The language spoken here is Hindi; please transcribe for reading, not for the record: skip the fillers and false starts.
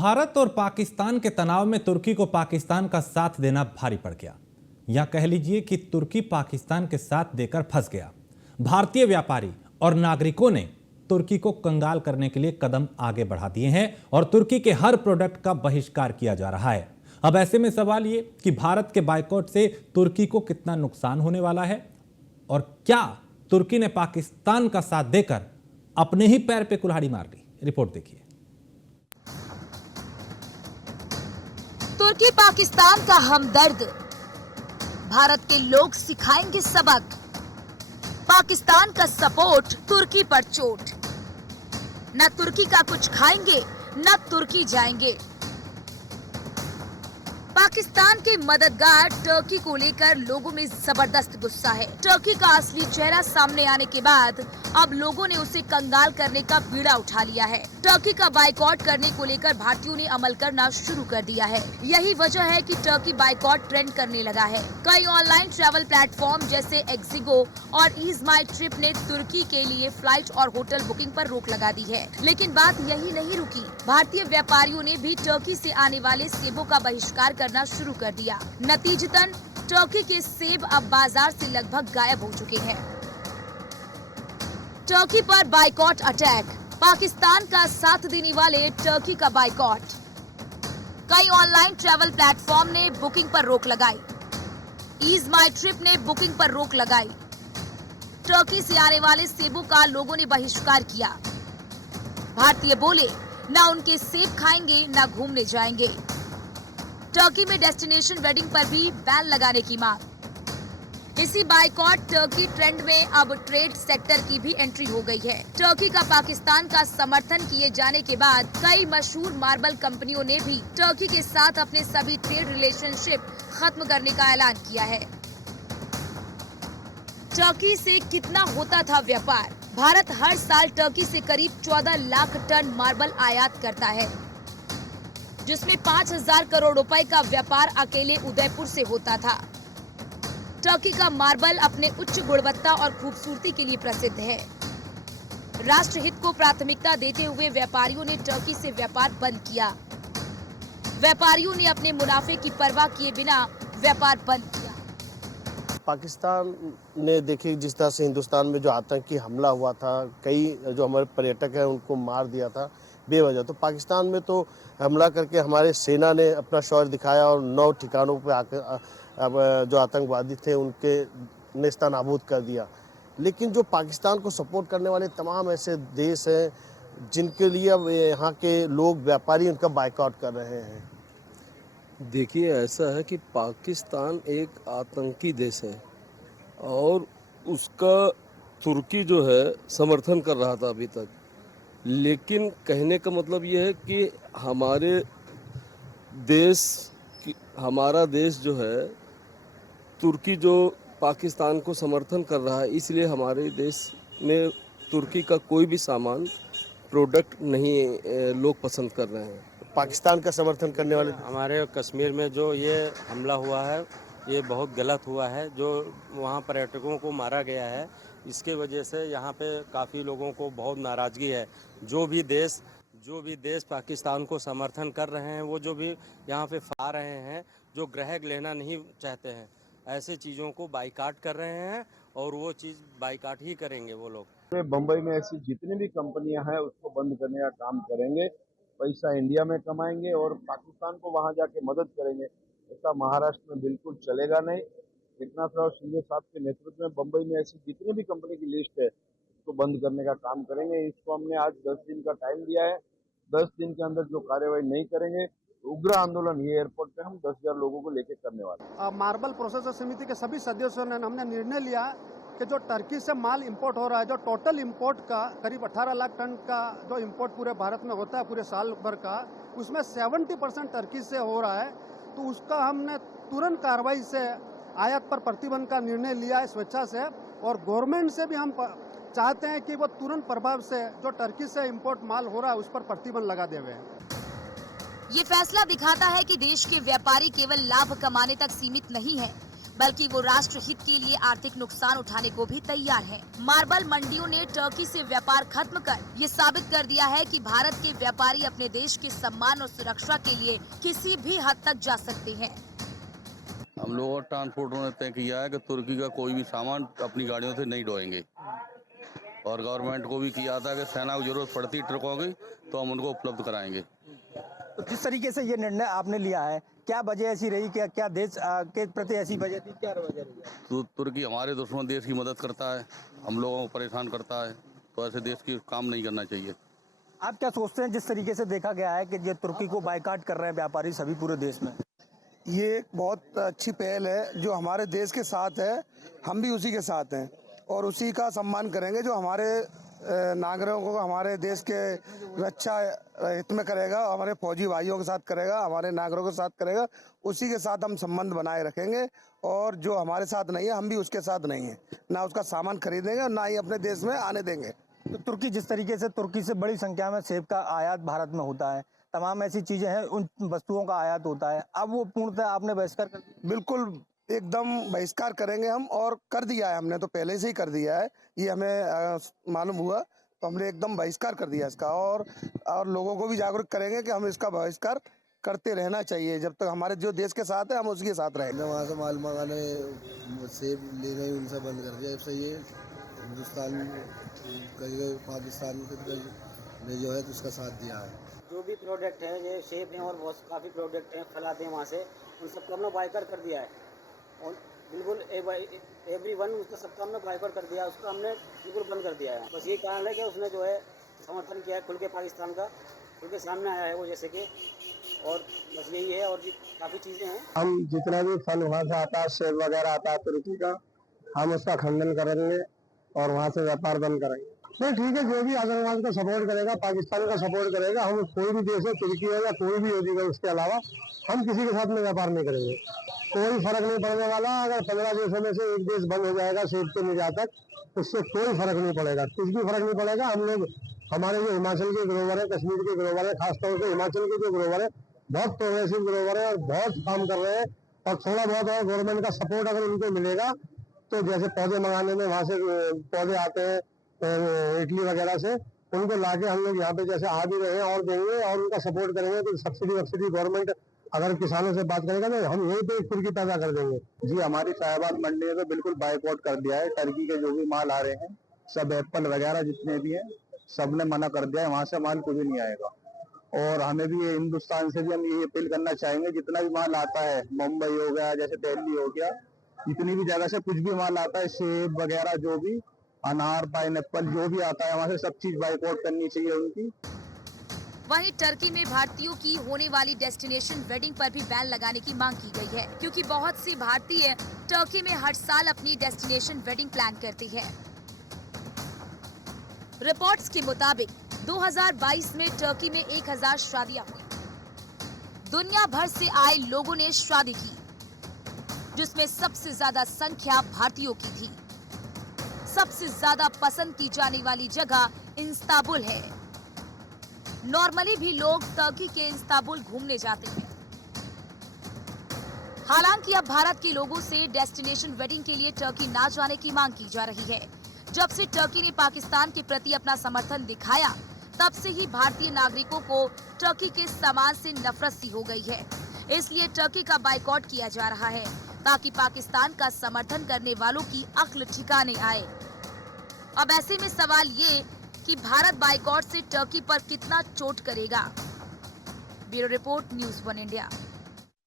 भारत और पाकिस्तान के तनाव में तुर्की को पाकिस्तान का साथ देना भारी पड़ गया, या कह लीजिए कि तुर्की पाकिस्तान के साथ देकर फंस गया। भारतीय व्यापारी और नागरिकों ने तुर्की को कंगाल करने के लिए कदम आगे बढ़ा दिए हैं और तुर्की के हर प्रोडक्ट का बहिष्कार किया जा रहा है। अब ऐसे में सवाल ये कि भारत के बायकॉट से तुर्की को कितना नुकसान होने वाला है और क्या तुर्की ने पाकिस्तान का साथ देकर अपने ही पैर पे कुल्हाड़ी मार ली। रिपोर्ट देखिए। तुर्की पाकिस्तान का हमदर्द, भारत के लोग सिखाएंगे सबक। पाकिस्तान का सपोर्ट, तुर्की पर चोट। न तुर्की का कुछ खाएंगे न तुर्की जाएंगे। पाकिस्तान के मददगार टर्की को लेकर लोगों में जबरदस्त गुस्सा है। टर्की का असली चेहरा सामने आने के बाद अब लोगों ने उसे कंगाल करने का बीड़ा उठा लिया है। टर्की का बायकॉट करने को लेकर भारतीयों ने अमल करना शुरू कर दिया है। यही वजह है कि टर्की बायकॉट ट्रेंड करने लगा है। कई ऑनलाइन ट्रैवल प्लेटफॉर्म जैसे एक्सिगो और ईज माई ट्रिप ने तुर्की के लिए फ्लाइट और होटल बुकिंग पर रोक लगा दी है। लेकिन बात यही नहीं रुकी। भारतीय व्यापारियों ने भी टर्की से आने वाले सेबों का बहिष्कार करना शुरू कर दिया। नतीजतन टर्की के सेब अब बाजार से लगभग गायब हो चुके हैं। टर्की पर बायकॉट अटैक, पाकिस्तान का साथ देने वाले टर्की का बायकॉट। कई ऑनलाइन ट्रैवल प्लेटफॉर्म ने बुकिंग पर रोक लगाई। ईज माई ट्रिप ने बुकिंग पर रोक लगाई। टर्की से आने वाले सेबों का लोगों ने बहिष्कार किया। भारतीय बोले न उनके सेब खाएंगे न घूमने जाएंगे। टर्की में डेस्टिनेशन वेडिंग पर भी बैन लगाने की मांग। इसी बायकॉट टर्की ट्रेंड में अब ट्रेड सेक्टर की भी एंट्री हो गई है। टर्की का पाकिस्तान का समर्थन किए जाने के बाद कई मशहूर मार्बल कंपनियों ने भी टर्की के साथ अपने सभी ट्रेड रिलेशनशिप खत्म करने का ऐलान किया है। टर्की से कितना होता था व्यापार? भारत हर साल टर्की से करीब 14 लाख टन मार्बल आयात करता है, जिसमें 5,000 करोड़ रुपए का व्यापार अकेले उदयपुर से होता था। टर्की का मार्बल अपने उच्च गुणवत्ता और खूबसूरती के लिए प्रसिद्ध है। राष्ट्रहित को प्राथमिकता देते हुए व्यापारियों ने टर्की से व्यापार बंद किया। व्यापारियों ने अपने मुनाफे की परवाह किए बिना व्यापार बंद किया। पाकिस्तान ने देखिए जिस तरह से हिंदुस्तान में जो आतंकी हमला हुआ था, कई जो हमारे पर्यटक हैं उनको मार दिया था बेवजह। तो पाकिस्तान में तो हमला करके हमारे सेना ने अपना शौर्य दिखाया और 9 ठिकानों पर आकर अब जो आतंकवादी थे उनके नेस्ता नाबूद कर दिया। लेकिन जो पाकिस्तान को सपोर्ट करने वाले तमाम ऐसे देश हैं जिनके लिए अब यहाँ के लोग व्यापारी उनका बायकॉट कर रहे हैं। देखिए, ऐसा है कि पाकिस्तान एक आतंकी देश है और उसका तुर्की जो है समर्थन कर रहा था अभी तक। लेकिन कहने का मतलब ये है कि हमारा देश जो है तुर्की जो पाकिस्तान को समर्थन कर रहा है, इसलिए हमारे देश में तुर्की का कोई भी सामान प्रोडक्ट नहीं लोग पसंद कर रहे हैं। पाकिस्तान का समर्थन करने वाले हमारे कश्मीर में जो ये हमला हुआ है ये बहुत गलत हुआ है। जो वहाँ पर्यटकों को मारा गया है, इसके वजह से यहाँ पे काफ़ी लोगों को बहुत नाराज़गी है। जो भी देश पाकिस्तान को समर्थन कर रहे हैं, वो जो भी यहाँ पे फा रहे हैं, जो ग्रह लेना नहीं चाहते हैं, ऐसे चीज़ों को बाइकाट कर रहे हैं और वो चीज़ बाइकाट ही करेंगे वो लोग। बम्बई में ऐसी जितनी भी कंपनियां हैं उसको बंद करने का काम करेंगे। पैसा इंडिया में कमाएंगे और पाकिस्तान को वहां जाके मदद करेंगे। ऐसा महाराष्ट्र में बिल्कुल चलेगा नहीं। एकनाथ राव शिंदे साहब के नेतृत्व में बम्बई में ऐसी जितनी भी कंपनी की लिस्ट है उसको बंद करने का काम करेंगे। इसको हमने आज 10 दिन का टाइम दिया है। 10 दिन के अंदर जो कार्यवाही नहीं करेंगे तो उग्र आंदोलन ये एयरपोर्ट पे हम 10,000 लोगों को लेकर करने वाले हैं। मार्बल प्रोसेसर समिति के सभी सदस्यों ने हमने निर्णय लिया कि जो टर्की से माल इंपोर्ट हो रहा है, जो टोटल इंपोर्ट का करीब 18 लाख टन का जो इंपोर्ट पूरे भारत में होता है पूरे साल भर का, उसमें 70% टर्की से हो रहा है। तो उसका हमने तुरंत कार्रवाई से आयात पर प्रतिबंध का निर्णय लिया है स्वेच्छा से। और गवर्नमेंट से भी हम चाहते हैं कि वो तुरंत प्रभाव से जो टर्की से इंपोर्ट माल हो रहा है उस पर प्रतिबंध लगा देवे। ये फैसला दिखाता है कि देश के व्यापारी केवल लाभ कमाने तक सीमित नहीं है, बल्कि वो राष्ट्र हित के लिए आर्थिक नुकसान उठाने को भी तैयार है। मार्बल मंडियों ने टर्की से व्यापार खत्म कर ये साबित कर दिया है कि भारत के व्यापारी अपने देश के सम्मान और सुरक्षा के लिए किसी भी हद तक जा सकते हैं। हम लोगों और ट्रांसपोर्टरों ने तय किया है कि तुर्की का कोई भी सामान अपनी गाड़ियों से नहीं ढोएंगे, और गवर्नमेंट को भी किया था कि सेना को जरूरत पड़ती ट्रकों की तो हम उनको उपलब्ध कराएंगे। तो जिस तरीके से ये निर्णय आपने लिया है, क्या वजह ऐसी रही, क्या देश के प्रति ऐसी वजह थी, क्या वजह रही? तो तुर्की हमारे दुश्मन देश की मदद करता है, हम लोगों को परेशान करता है, तो ऐसे देश की काम नहीं करना चाहिए। आप क्या सोचते हैं, जिस तरीके से देखा गया है कि ये तुर्की को बायकॉट कर रहे हैं व्यापारी सभी पूरे देश में? ये एक बहुत अच्छी पहल है जो हमारे देश के साथ है, हम भी उसी के साथ हैं और उसी का सम्मान करेंगे जो हमारे नागरिकों को हमारे देश के रक्षा हित में करेगा, हमारे फौजी भाइयों के साथ करेगा, हमारे नागरिकों के साथ करेगा, उसी के साथ हम संबंध बनाए रखेंगे। और जो हमारे साथ नहीं है हम भी उसके साथ नहीं है, ना उसका सामान खरीदेंगे और ना ही अपने देश में आने देंगे। तो तुर्की जिस तरीके से तुर्की से बड़ी संख्या में सेब का आयात भारत में होता है, तमाम ऐसी चीजें हैं, उन वस्तुओं का आयात होता है, अब वो पूर्णतः आपने बहिष्कार कर दिया? बिल्कुल एकदम बहिष्कार करेंगे हम, और कर दिया है हमने, तो पहले से ही कर दिया है, ये हमें मालूम हुआ तो हमने एकदम बहिष्कार कर दिया इसका। और लोगों को भी जागरूक करेंगे कि हम इसका बहिष्कार करते रहना चाहिए, जब तक हमारे जो देश के साथ है हम उसके साथ रहेंगे। वहाँ से माल मंगाने सेब लेना ही उनसे बंद कर दिया। इससे ये हिंदुस्तान पाकिस्तान ने जो है तो उसका साथ दिया है। जो भी प्रोडक्ट है, ये सेब हैं और बहुत काफ़ी प्रोडक्ट हैं, फल आते हैं वहाँ से, उन सबको हमने बाइकआउट कर दिया है और बिल्कुल एवरीवन उसका सबका हमने बाइकआउट कर दिया, उसका हमने बिल्कुल बंद कर दिया है। बस यही कारण है कि उसने जो है समर्थन किया है खुल के, पाकिस्तान का खुल के सामने आया है वो, जैसे कि, और बस यही है। और काफ़ी चीज़ें हैं। हम जितना भी फल वहाँ से आता है, सेब वगैरह आता है तुर्की का, हम उसका खंडन करेंगे और वहाँ से व्यापार बंद करेंगे। नहीं ठीक है, जो भी आतंकवाद का सपोर्ट करेगा, पाकिस्तान का सपोर्ट करेगा, हम कोई भी देश हो, तुर्की हो या कोई भी हो, उसके अलावा हम किसी के साथ में व्यापार नहीं करेंगे। कोई फर्क नहीं पड़ने वाला। अगर 15 देशों में से एक देश बंद हो जाएगा सेब के निर्यातक, उससे कोई फर्क नहीं पड़ेगा, कुछ भी फर्क नहीं पड़ेगा। हम लोग, हमारे जो हिमाचल के ग्रोवर है, कश्मीर के ग्रोवर है, खासतौर से हिमाचल के जो ग्रोवर है बहुत प्रोग्रेसिव ग्रोवर है और बहुत काम कर रहे हैं, और थोड़ा बहुत और गवर्नमेंट का सपोर्ट अगर उनको मिलेगा तो जैसे पौधे मंगाने में वहाँ से पौधे आते हैं इटली वगैरह से, उनको लाके हम लोग यहाँ पे जैसे आ भी रहे हैं और देंगे और उनका सपोर्ट करेंगे। तो सब्सिडी गवर्नमेंट अगर किसानों से बात करेगा तो हम यहीं पे एक तुर्की पैदा कर देंगे। जी, हमारी शाहबाद मंडी ने तो बिल्कुल बाइकआउट कर दिया है। टर्की के जो भी माल आ रहे हैं, सब एप्पल वगैरह जितने भी हैं, सब ने मना कर दिया है, वहाँ से माल कुछ भी नहीं आएगा। और हमें भी हिंदुस्तान से भी हम ये अपील करना चाहेंगे, जितना भी माल आता है, मुंबई हो गया, जैसे दिल्ली हो गया, जितनी भी जगह से कुछ भी माल आता है, सेब वगैरह जो भी, अनार, पाइनएप्पल जो भी आता है, वहाँ से सब चीज बाइकआउट करनी चाहिए उनकी। वहीं टर्की में भारतीयों की होने वाली डेस्टिनेशन वेडिंग पर भी बैन लगाने की मांग की गई है, क्योंकि बहुत सी भारतीय टर्की में हर साल अपनी डेस्टिनेशन वेडिंग प्लान करते हैं। रिपोर्ट्स के मुताबिक 2022 में टर्की में 1000 शादियां हुई। दुनिया भर से आए लोगों ने शादी की, जिसमें सबसे ज्यादा संख्या भारतीयों की थी। सबसे ज्यादा पसंद की जाने वाली जगह इस्तांबुल है। नॉर्मली भी लोग टर्की के इस्तांबुल घूमने जाते हैं। हालांकि अब भारत के लोगों से डेस्टिनेशन वेडिंग के लिए टर्की ना जाने की मांग की जा रही है। जब से टर्की ने पाकिस्तान के प्रति अपना समर्थन दिखाया, तब से ही भारतीय नागरिकों को टर्की के सामान से नफरत सी हो गई है। इसलिए टर्की का बाइकआउट किया जा रहा है, ताकि पाकिस्तान का समर्थन करने वालों की अक्ल ठिकाने आए। अब ऐसे में सवाल ये कि भारत बाइकआउट से टर्की पर कितना चोट करेगा। Bureau report, news 1 India.